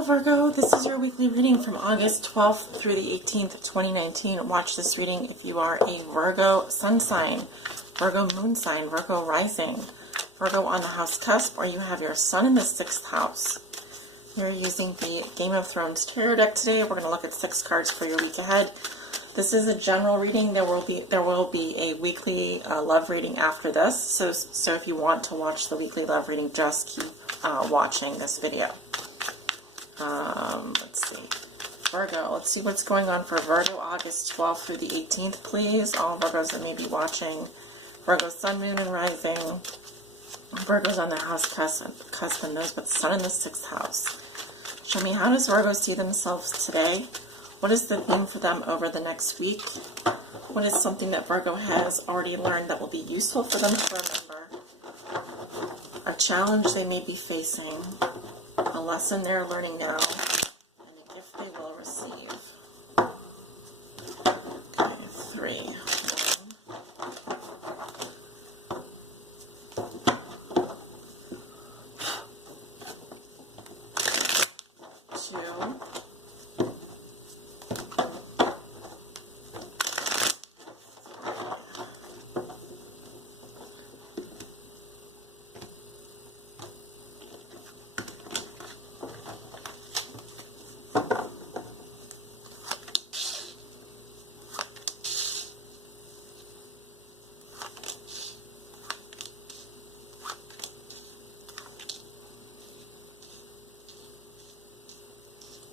Hello Virgo, this is your weekly reading from August 12th through the 18th of 2019. Watch this reading if you are a Virgo sun sign, Virgo moon sign, Virgo rising, Virgo on the house cusp, or you have your sun in the 6th house. We're using the Game of Thrones tarot deck today. We're going to look at 6 cards for your week ahead. This is a general reading. There will be a weekly love reading after this. So if you want to watch the weekly love reading, just keep watching this video. Let's see. Virgo, let's see what's going on for Virgo August 12th through the 18th, please. All Virgos that may be watching. Virgo sun, moon, and rising. Virgos on the house cusp and those with sun in the 6th house. Show me, how does Virgo see themselves today? What is the theme for them over the next week? What is something that Virgo has already learned that will be useful for them to remember? A challenge they may be facing, a lesson they're learning now, and a gift they will receive. Okay, 3. 1, 2.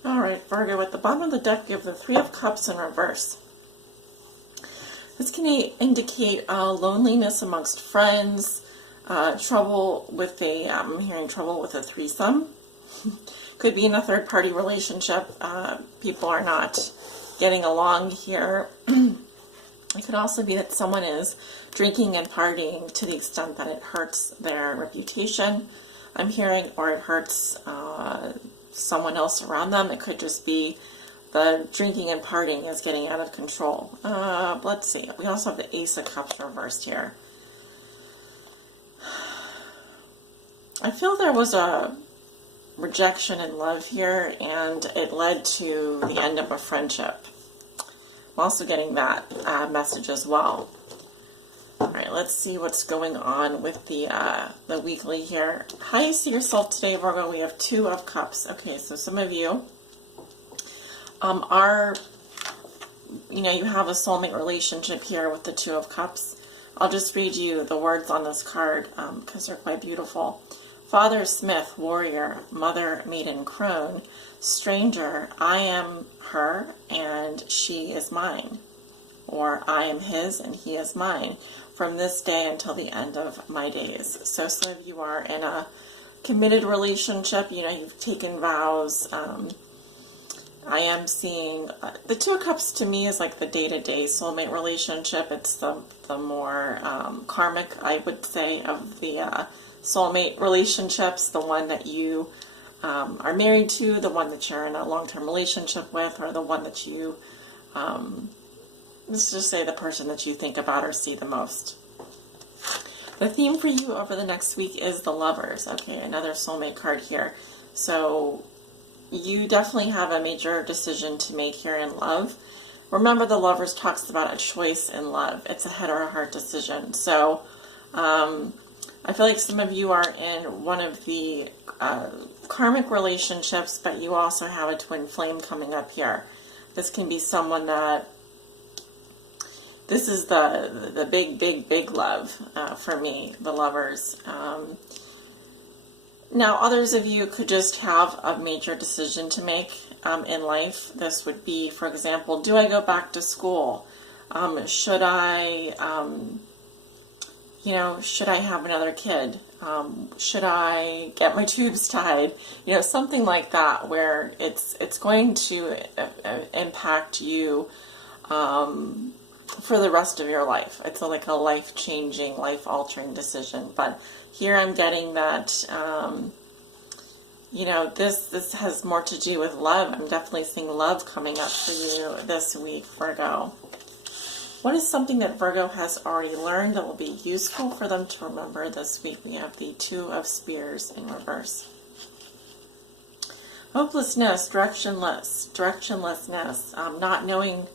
'Alright, Virgo, at the bottom of the deck, you have the 3 of Cups in reverse. This can indicate loneliness amongst friends, trouble with I'm hearing trouble with a threesome. Could be in a third-party relationship. People are not getting along here. It could also be that someone is drinking and partying to the extent that it hurts their reputation, I'm hearing, or it hurts someone else around them. It could just be the drinking and partying is getting out of control. Let's see. We also have the Ace of Cups reversed here. I feel there was a rejection in love here, and it led to the end of a friendship. I'm also getting that message as well. All right, let's see what's going on with the weekly here. How do you see yourself today, Virgo? We have 2 of Cups. Okay, so some of you are, you have a soulmate relationship here with the 2 of Cups. I'll just read you the words on this card because they're quite beautiful. Father, smith, warrior, mother, maiden, crone, stranger, I am her and she is mine. Or I am his and he is mine, from this day until the end of my days. So some of you are in a committed relationship. You've taken vows. I am seeing the 2 of Cups to me is like the day-to-day soulmate relationship. It's the more karmic, I would say, of the soulmate relationships. The one that you are married to, the one that you're in a long-term relationship with, or the one that you let's just say the person that you think about or see the most. The theme for you over the next week is the Lovers. Okay, another soulmate card here. So you definitely have a major decision to make here in love. Remember, the Lovers talks about a choice in love. It's a head or a heart decision. So I feel like some of you are in one of the karmic relationships, but you also have a twin flame coming up here. This can be someone that this is the big love for me, the Lovers. Now, others of you could just have a major decision to make in life. This would be, for example, do I go back to school? Should I, should I have another kid? Should I get my tubes tied? Something like that, where it's going to impact you for the rest of your life. It's like a life-changing, life-altering decision. But here I'm getting that, this has more to do with love. I'm definitely seeing love coming up for you this week, Virgo. What is something that Virgo has already learned that will be useful for them to remember this week? We have the 2 of Spears in reverse. Hopelessness, directionlessness, not knowing,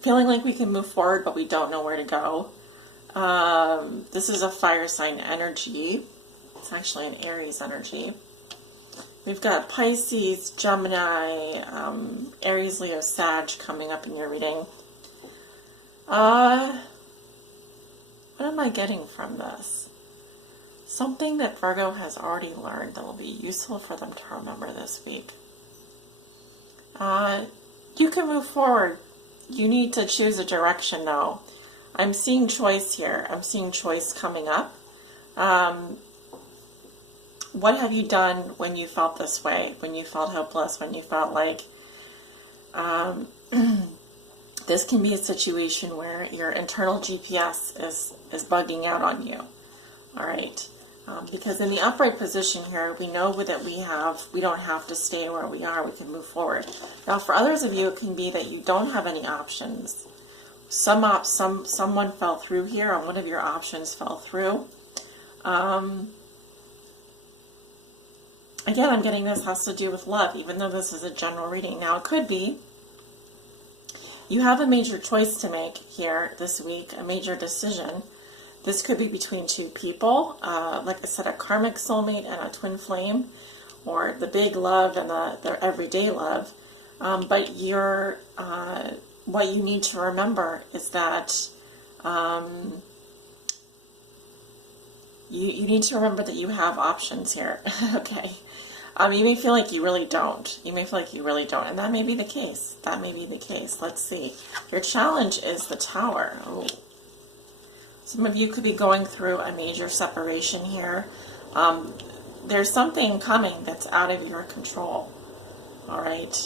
feeling like we can move forward, but we don't know where to go. This is a fire sign energy. It's actually an Aries energy. We've got Pisces, Gemini, Aries, Leo, Sag coming up in your reading. What am I getting from this? Something that Virgo has already learned that will be useful for them to remember this week. You can move forward. You need to choose a direction though. I'm seeing choice here. I'm seeing choice coming up. What have you done when you felt this way? When you felt hopeless? When you felt like this can be a situation where your internal GPS is bugging out on you. All right. Because in the upright position here, we know that we don't have to stay where we are. We can move forward. Now, for others of you, it can be that you don't have any options. Someone fell through here, and one of your options fell through. Again, I'm getting this has to do with love, even though this is a general reading. Now, it could be you have a major choice to make here this week, a major decision. This could be between two people, like I said, a karmic soulmate and a twin flame, or the big love and the everyday love. But what you need to remember is that you need to remember that you have options here. Okay. You may feel like you really don't. You may feel like you really don't. And that may be the case. That may be the case. Let's see. Your challenge is the Tower. Oh. Some of you could be going through a major separation here. There's something coming that's out of your control. All right.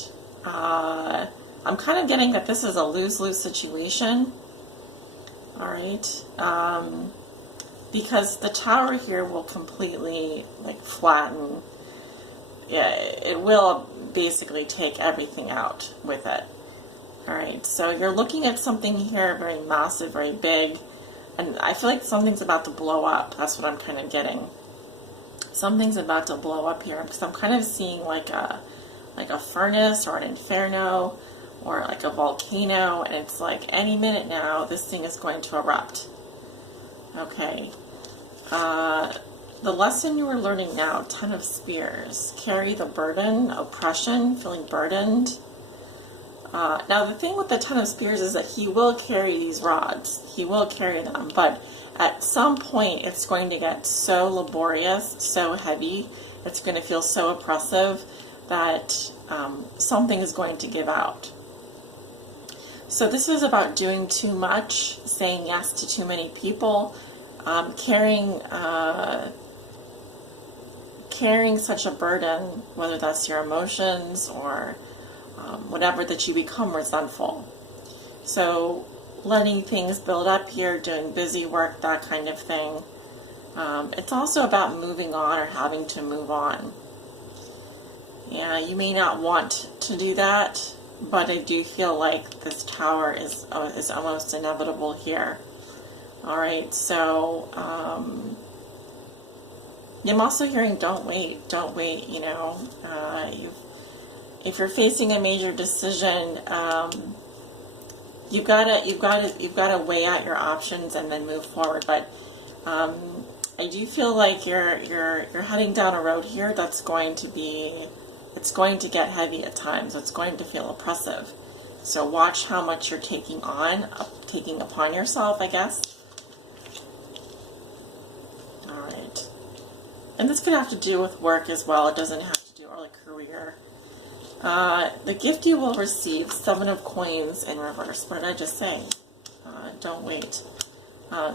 I'm kind of getting that this is a lose-lose situation. All right. Because the Tower here will completely flatten. Yeah, it will basically take everything out with it. All right. So you're looking at something here very massive, very big. And I feel like something's about to blow up. That's what I'm kind of getting. Something's about to blow up here because I'm kind of seeing like a furnace or an inferno or like a volcano, and it's like any minute now this thing is going to erupt. Okay. The lesson you are learning now, 10 of Spears. Carry the burden, oppression, feeling burdened. Now, the thing with the 10 of Spears is that he will carry these rods. He will carry them, but at some point it's going to get so laborious, so heavy, it's going to feel so oppressive that something is going to give out. So this is about doing too much, saying yes to too many people, carrying such a burden, whether that's your emotions or whatever, that you become resentful. So letting things build up here, doing busy work, that kind of thing. It's also about moving on or having to move on. Yeah, you may not want to do that, but I do feel like this Tower is almost inevitable here. All right, so I'm also hearing don't wait, you know. If you're facing a major decision, you've got to weigh out your options and then move forward. But I do feel like you're heading down a road here that's going to get heavy at times. It's going to feel oppressive. So watch how much you're taking upon yourself, I guess. All right. And this could have to do with work as well. It doesn't have to do with career. The gift you will receive, 7 of Coins in reverse. What did I just say? Don't wait.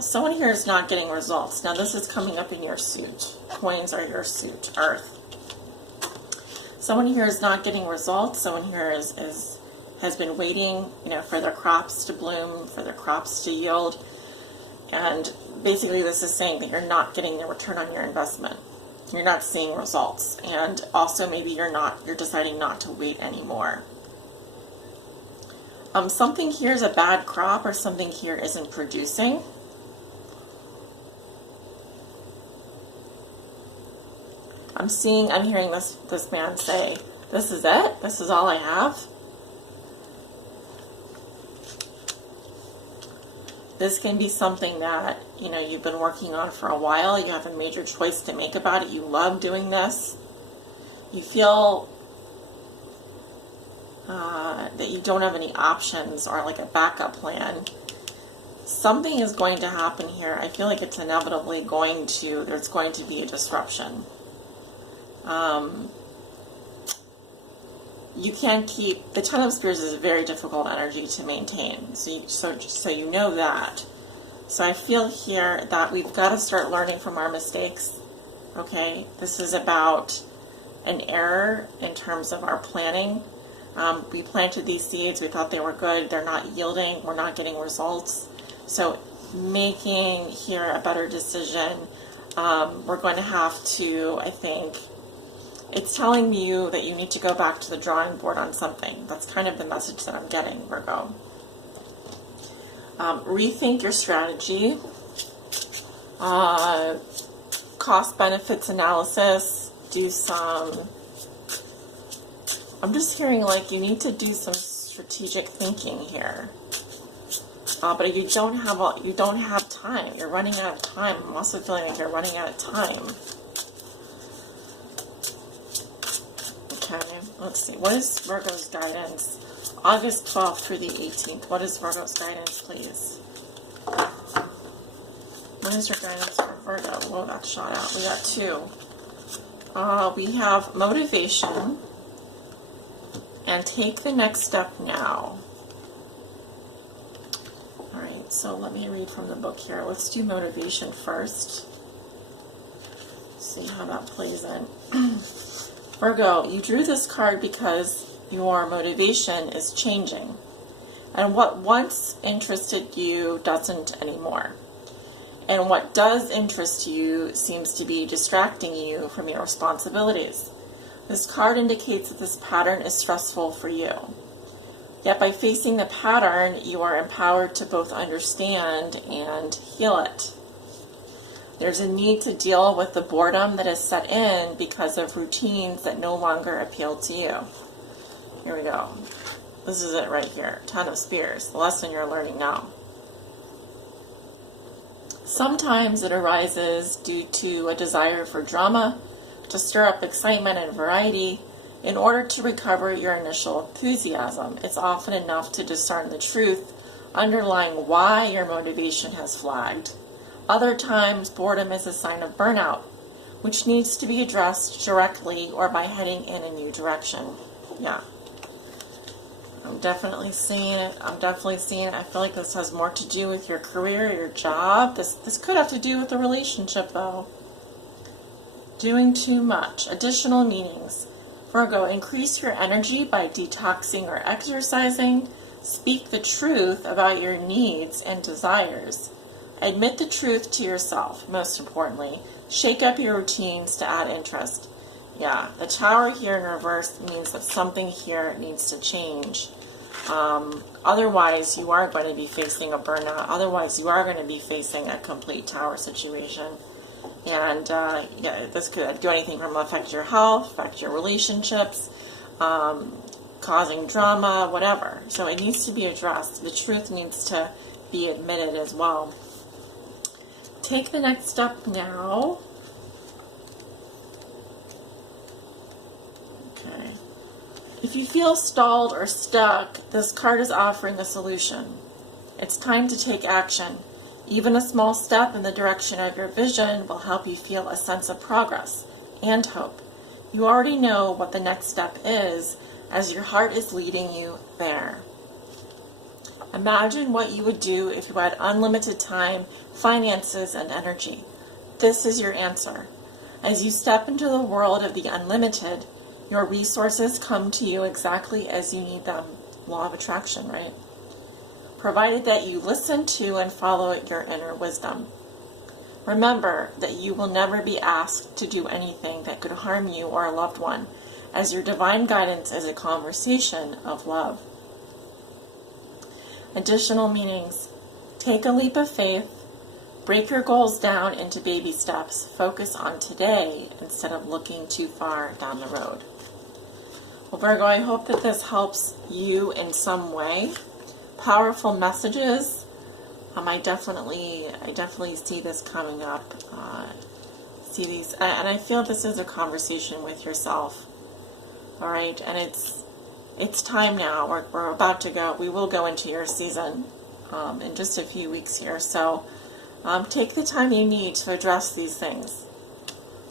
Someone here is not getting results. Now this is coming up in your suit. Coins are your suit, Earth. Someone here is not getting results. Someone here has been waiting, for their crops to bloom, for their crops to yield. And basically this is saying that you're not getting the return on your investment. You're not seeing results. And also maybe you're deciding not to wait anymore. Something here is a bad crop, or something here isn't producing. I'm hearing this man say, this is it? This is all I have? This can be something that, you've been working on for a while. You have a major choice to make about it. You love doing this. You feel that you don't have any options or like a backup plan. Something is going to happen here. I feel like it's inevitably there's going to be a disruption. You can't keep, the Ten of Spears is a very difficult energy to maintain. So you know that. So I feel here that we've got to start learning from our mistakes. Okay? This is about an error in terms of our planning. We planted these seeds, we thought they were good, they're not yielding, we're not getting results. So making here a better decision, we're going to have to, I think, it's telling you that you need to go back to the drawing board on something. That's kind of the message that I'm getting, Virgo. Rethink your strategy. Cost benefits analysis. Do some, I'm just hearing like you need to do some strategic thinking here. But you don't have time. You're running out of time. I'm also feeling like you're running out of time. Okay, let's see. What is Virgo's guidance? August 12th through the 18th. What is Virgo's guidance, please? What is your guidance for Virgo? Whoa, that shot out. We got 2. We have motivation and take the next step now. All right, so let me read from the book here. Let's do motivation first. See how that plays in. Virgo, you drew this card because your motivation is changing. And what once interested you doesn't anymore. And what does interest you seems to be distracting you from your responsibilities. This card indicates that this pattern is stressful for you. Yet by facing the pattern, you are empowered to both understand and heal it. There's a need to deal with the boredom that is set in because of routines that no longer appeal to you. Here we go. This is it right here. Ten of Spears, the lesson you're learning now. Sometimes it arises due to a desire for drama, to stir up excitement and variety, in order to recover your initial enthusiasm. It's often enough to discern the truth underlying why your motivation has flagged. Other times, boredom is a sign of burnout, which needs to be addressed directly or by heading in a new direction. Yeah. I'm definitely seeing it. I feel like this has more to do with your career, your job. This could have to do with a relationship, though. Doing too much. Additional meanings. Virgo, increase your energy by detoxing or exercising. Speak the truth about your needs and desires. Admit the truth to yourself, most importantly. Shake up your routines to add interest. Yeah, the Tower here in reverse means that something here needs to change. Otherwise, you are going to be facing a burnout. Otherwise, you are going to be facing a complete Tower situation. And yeah, this could do anything from affect your health, affect your relationships, causing drama, whatever. So it needs to be addressed. The truth needs to be admitted as well. Take the next step now. Okay. If you feel stalled or stuck, this card is offering a solution. It's time to take action. Even a small step in the direction of your vision will help you feel a sense of progress and hope. You already know what the next step is, as your heart is leading you there. Imagine what you would do if you had unlimited time, finances, and energy. This is your answer. As you step into the world of the unlimited, your resources come to you exactly as you need them. Law of attraction, right? Provided that you listen to and follow your inner wisdom. Remember that you will never be asked to do anything that could harm you or a loved one, as your divine guidance is a conversation of love. Additional meanings. Take a leap of faith. Break your goals down into baby steps. Focus on today instead of looking too far down the road. Well, Virgo, I hope that this helps you in some way. Powerful messages. I definitely see this coming up. See these, and I feel this is a conversation with yourself. All right, and it's time now. We're about to go. We will go into your season in just a few weeks here. So take the time you need to address these things.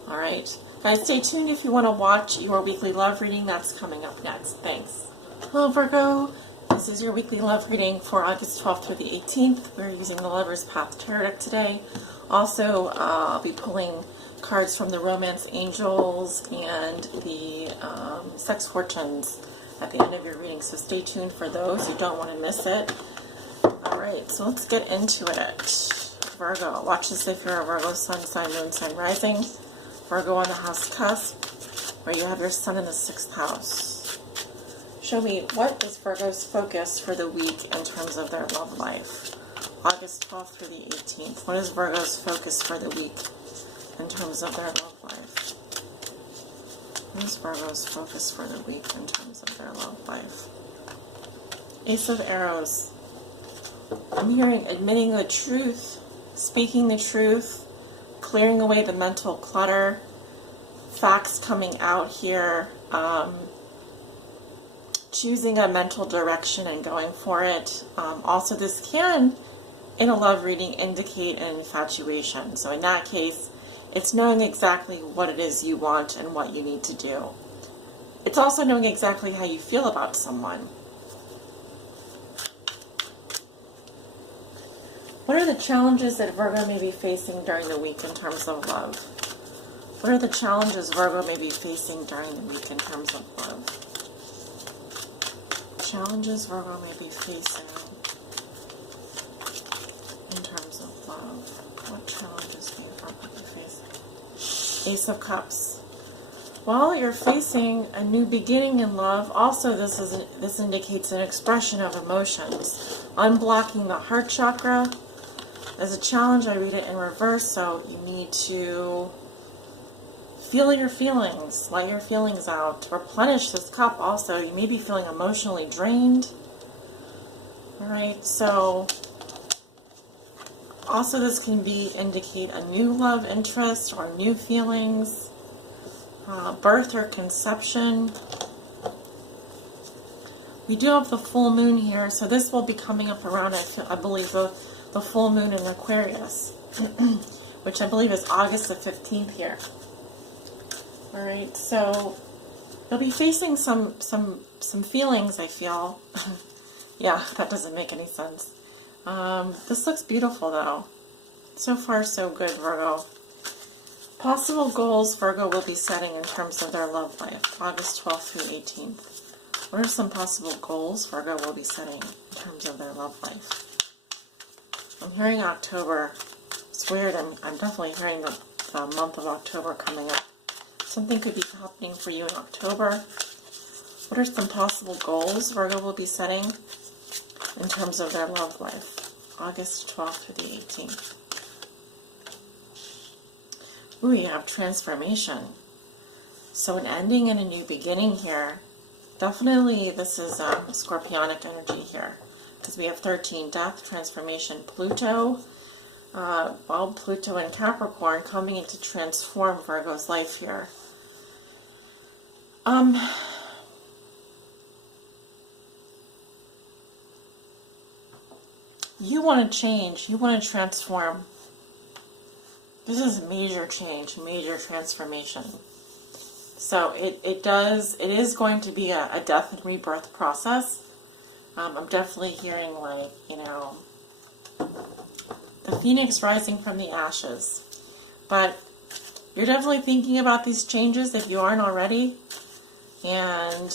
All right, guys, stay tuned if you want to watch your weekly love reading. That's coming up next. Thanks. Hello, Virgo. This is your weekly love reading for August 12th through the 18th. We're using the Lover's Path Tarot deck today. Also, I'll be pulling cards from the Romance Angels and the Sex Fortunes at the end of your reading. So stay tuned for those. You don't want to miss it. All right, so let's get into it. Virgo, watch this if you're a Virgo sun sign, moon sign, rising. Virgo on the house cusp, where you have your sun in the 6th house. Show me, what is Virgo's focus for the week in terms of their love life? August 12th through the 18th. What is Virgo's focus for the week in terms of their love life? What is Virgo's focus for the week in terms of their love life? Ace of Arrows. I'm hearing admitting the truth, speaking the truth, clearing away the mental clutter, facts coming out here, choosing a mental direction and going for it. Also, this can, in a love reading, indicate an infatuation. So in that case, it's knowing exactly what it is you want and what you need to do. It's also knowing exactly how you feel about someone. What are the challenges that Virgo may be facing during the week in terms of love? What are the challenges Virgo may be facing during the week in terms of love? Challenges Virgo may be facing in terms of love. What challenges may Virgo be facing? Ace of Cups. Well, you're facing a new beginning in love. Also, this indicates an expression of emotions. Unblocking the heart chakra. As a challenge, I read it in reverse, so you need to feel your feelings, let your feelings out, replenish this cup. Also, you may be feeling emotionally drained. All right, so also this can indicate a new love interest or new feelings, birth or conception. We do have the full moon here, so this will be coming up around, I believe, the full moon in Aquarius, which I believe is August the 15th here. All right, so you'll be facing some feelings, I feel. Yeah, that doesn't make any sense. This looks beautiful, though. So far, so good, Virgo. Possible goals Virgo will be setting in terms of their love life, August 12th through 18th. What are some possible goals Virgo will be setting in terms of their love life? I'm hearing October. It's weird. I'm definitely hearing the month of October coming up. Something could be happening for you in October. What are some possible goals Virgo will be setting in terms of their love life? August 12th through the 18th. Ooh, you have transformation. So an ending and a new beginning here. Definitely this is Scorpionic energy here. Because we have 13, death, transformation, Pluto. Pluto and Capricorn coming in to transform Virgo's life here. You want to change. You want to transform. This is a major change, major transformation. So it is going to be a death and rebirth process. I'm definitely hearing, like, the phoenix rising from the ashes. But you're definitely thinking about these changes if you aren't already. And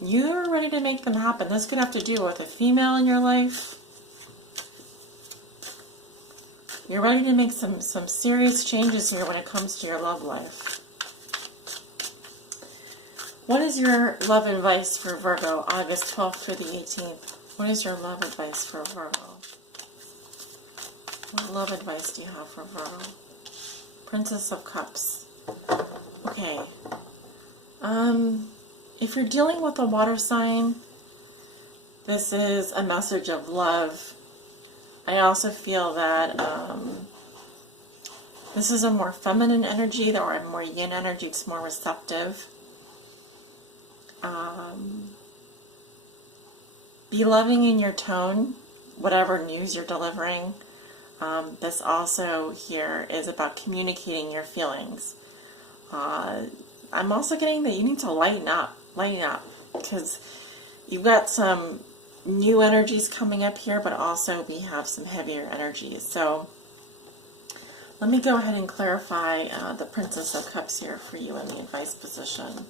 you're ready to make them happen. This could have to do with a female in your life. You're ready to make some serious changes here when it comes to your love life. What is your love advice for Virgo, August 12th through the 18th? What is your love advice for Virgo? What love advice do you have for Virgo? Princess of Cups. Okay. If you're dealing with a water sign, this is a message of love. I also feel that this is a more feminine energy, or a more yin energy. It's more receptive. Be loving in your tone, whatever news you're delivering. This also here is about communicating your feelings. I'm also getting that you need to lighten up, because you've got some new energies coming up here, but also we have some heavier energies. So let me go ahead and clarify the Princess of Cups here for you in the advice position.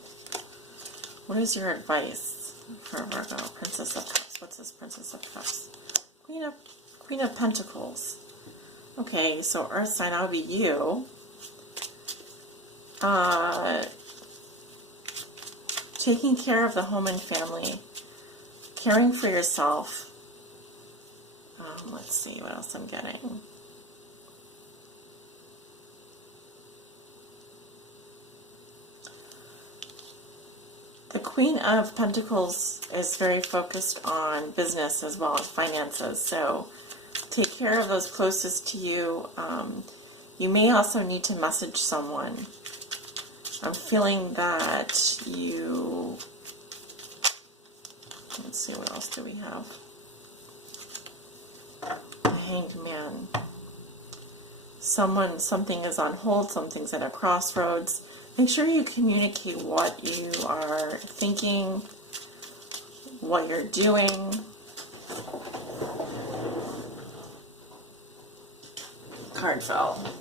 What is your advice for Virgo? Princess of Cups. What's this Princess of Cups? Queen of Pentacles. Okay, so Earth sign, I'll be you. Taking care of the home and family. Caring for yourself. Let's see what else I'm getting. The Queen of Pentacles is very focused on business as well as finances, so take care of those closest to you. You may also need to message someone. I'm feeling that you... Let's see, what else do we have? The Hanged Man. Something is on hold, something's at a crossroads. Make sure you communicate what you are thinking, what you're doing. Card fell.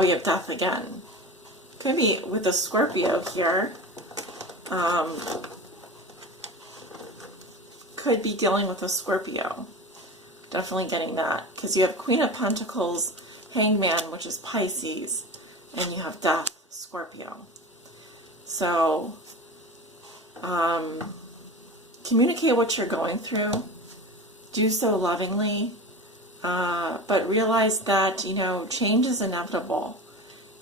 We have Death again. Could be with a Scorpio here. Could be dealing with a Scorpio. Definitely getting that. Because you have Queen of Pentacles, Hanged Man, which is Pisces, and you have Death, Scorpio. So, communicate what you're going through. Do so lovingly. But realize that, change is inevitable.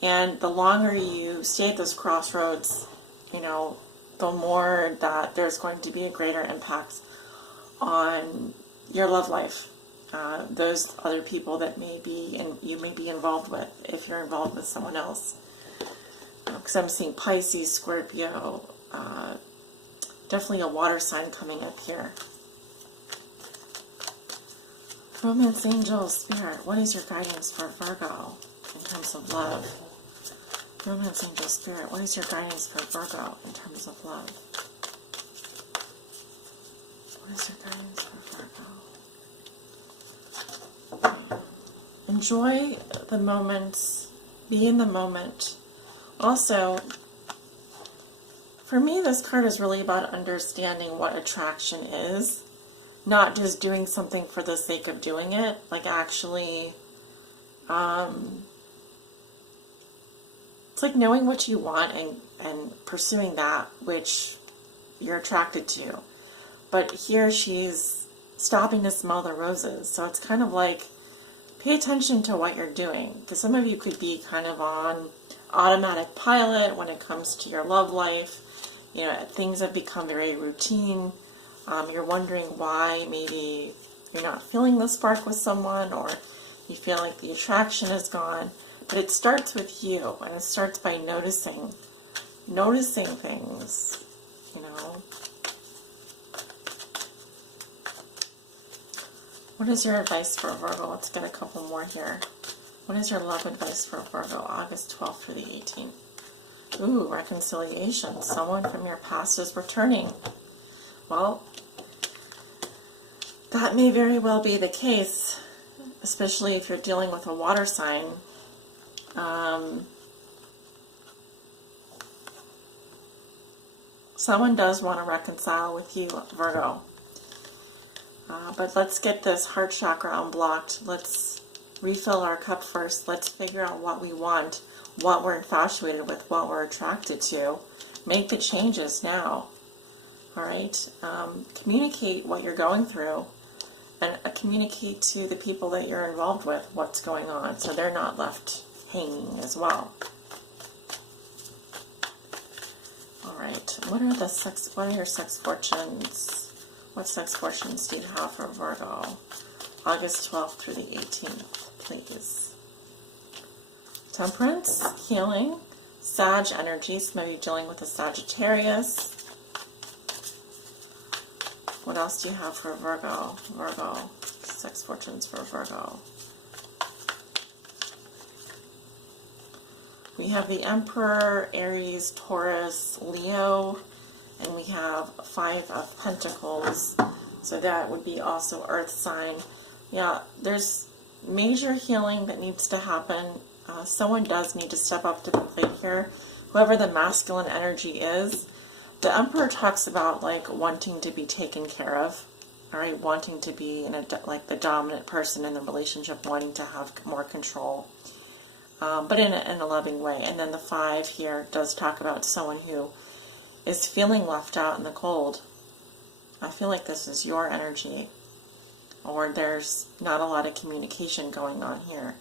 And the longer you stay at this crossroads, the more that there's going to be a greater impact on your love life. Those other people that you may be involved with, if you're involved with someone else. Because I'm seeing Pisces, Scorpio, definitely a water sign coming up here. Romance Angel Spirit, what is your guidance for Virgo in terms of love? Romance Angel Spirit, what is your guidance for Virgo in terms of love? What is your guidance for Virgo? Enjoy the moments, be in the moment. Also, for me, this card is really about understanding what attraction is. Not just doing something for the sake of doing it, like actually, it's like knowing what you want and pursuing that which you're attracted to. But here she's stopping to smell the roses. So it's kind of like, pay attention to what you're doing. Because some of you could be kind of on automatic pilot when it comes to your love life. Things have become very routine. You're wondering why maybe you're not feeling the spark with someone, or you feel like the attraction is gone. But it starts with you, and it starts by noticing things, What is your advice for Virgo? Let's get a couple more here. What is your love advice for Virgo, August 12th through the 18th? Ooh, reconciliation. Someone from your past is returning. Well, that may very well be the case, especially if you're dealing with a water sign. Someone does want to reconcile with you, Virgo. But let's get this heart chakra unblocked. Let's refill our cup first. Let's figure out what we want, what we're infatuated with, what we're attracted to. Make the changes now. All right? Communicate what you're going through. and communicate to the people that you're involved with what's going on, so they're not left hanging as well. All right, what are your sex fortunes? What sex fortunes do you have for Virgo? August 12th through the 18th, please. Temperance, healing, Sag energy, so maybe dealing with a Sagittarius. What else do you have for Virgo? Virgo, sex fortunes for Virgo. We have the Emperor, Aries, Taurus, Leo, and we have 5 of Pentacles. So that would be also Earth sign. Yeah, there's major healing that needs to happen. Someone does need to step up to the plate here. Whoever the masculine energy is. The Emperor talks about like wanting to be taken care of. All right, wanting to be in like the dominant person in the relationship, wanting to have more control. But in a loving way. And then the 5 here does talk about someone who is feeling left out in the cold. I feel like this is your energy, or there's not a lot of communication going on here.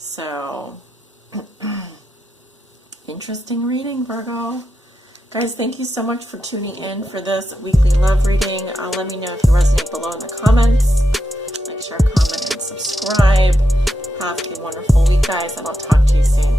So, interesting reading, Virgo. Guys, thank you so much for tuning in for this weekly love reading. Let me know if you resonate below in the comments. Like, share, comment, and subscribe. Have a wonderful week, guys, and I'll talk to you soon.